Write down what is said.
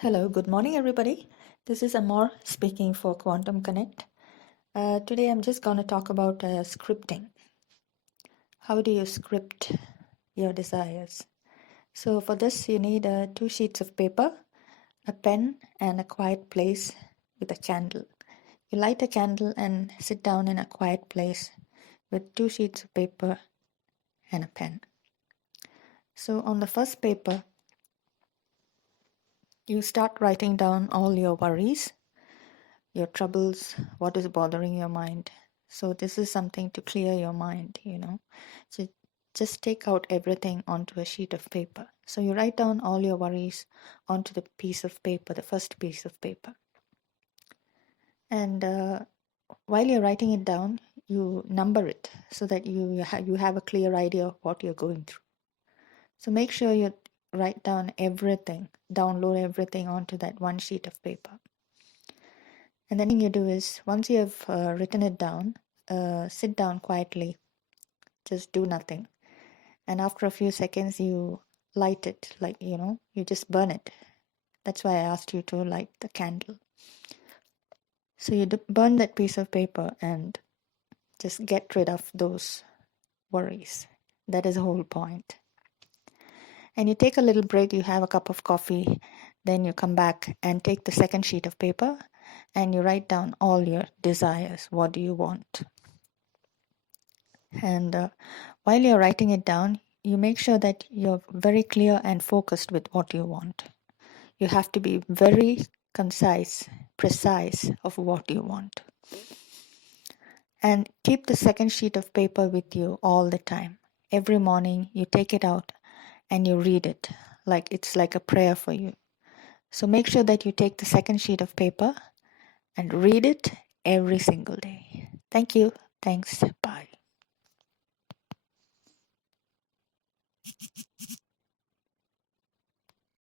Hello, good morning, everybody. This is Amor speaking for Quantum Connect. Today, I'm just going to talk about scripting. How do you script your desires? So, for this, you need 2 sheets of paper, a pen, and a quiet place with a candle. You light a candle and sit down in a quiet place with 2 sheets of paper and a pen. So, on the first paper, you start writing down all your worries, your troubles, what is bothering your mind. So this is something to clear your mind. So just take out everything onto a sheet of paper. So you write down all your worries onto the piece of paper, the first piece of paper. And while you're writing it down, you number it so that you have a clear idea of what you're going through. So make sure you write down everything, download everything onto that one sheet of paper. And then you do is, once you have written it down, sit down quietly, just do nothing. And after a few seconds, you light it, you just burn it. That's why I asked you to light the candle. So you burn that piece of paper and just get rid of those worries. That is the whole point. And you take a little break, you have a cup of coffee, then you come back and take the second sheet of paper and you write down all your desires. What do you want? And while you're writing it down, you make sure that you're very clear and focused with what you want. You have to be very concise, precise of what you want. And keep the second sheet of paper with you all the time. Every morning you take it out and you read it, like it's like a prayer for you. So make sure that you take the second sheet of paper and read it every single day. Thank you. Thanks. Bye.